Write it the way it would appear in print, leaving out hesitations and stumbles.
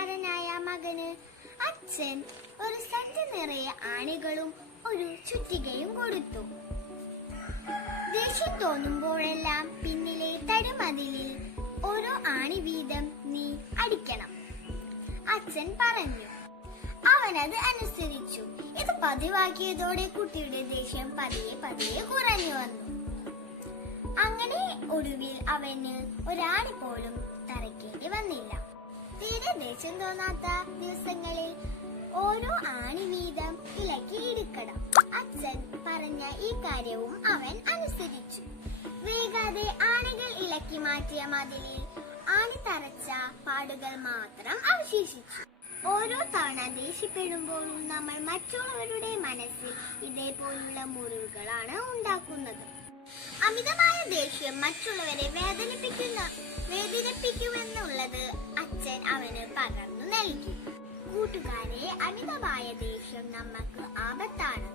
വയസ്സുകാരനായ മകന് അച്ഛൻ ഒരു സഞ്ചി നിറയെ ആണികളും ഒരു ചുറ്റികയും കൊടുത്തു. ദേഷ്യം തോന്നുമ്പോഴെല്ലാം പിന്നിലെ തടിമതിലിൽ ഓരോ ആണി വീതം നീ അടിക്കണം, അച്ഛൻ പറഞ്ഞു. അവനത് അനുസരിച്ചു. ഇത് പതിവാക്കിയതോടെ കുട്ടിയുടെ ദേഷ്യം പതിയെ പതിയെ കുറഞ്ഞു വന്നു. അങ്ങനെ ഒടുവിൽ അവന് ഒരാണി പോലും തറയ്ക്കേണ്ടി വന്നില്ല. തീരെ ദേഷ്യം തോന്നാത്ത ദിവസങ്ങളിൽ ഓരോ ആണി വീതം ഇലക്കി ഇടിക്കണം. അച്ഛൻ പറഞ്ഞ ഈ കാര്യവും അവൻ അനുസരിച്ചു. വൈകാതെ ആണികൾ ഇലക്കി മാറ്റിയ മതിലിൽ ആണി തറച്ച പാടുകൾ മാത്രം അവശേഷിച്ചു. ഓരോ തവണ ദേഷ്യപ്പെടുമ്പോഴും നമ്മൾ മറ്റുള്ളവരുടെ മനസ്സിൽ ഇതേപോലുള്ള മുറിവുകളാണ് ഉണ്ടാക്കുന്നത്. അമിതമായ ദേഷ്യം മറ്റുള്ളവരെ വേദനിപ്പിക്കുമെന്നുള്ളത് അച്ഛൻ അവന് പകർന്നു നൽകി. കൂട്ടുകാരെ, അമിതമായ ദേഷ്യം നമുക്ക് ആപത്താണ്.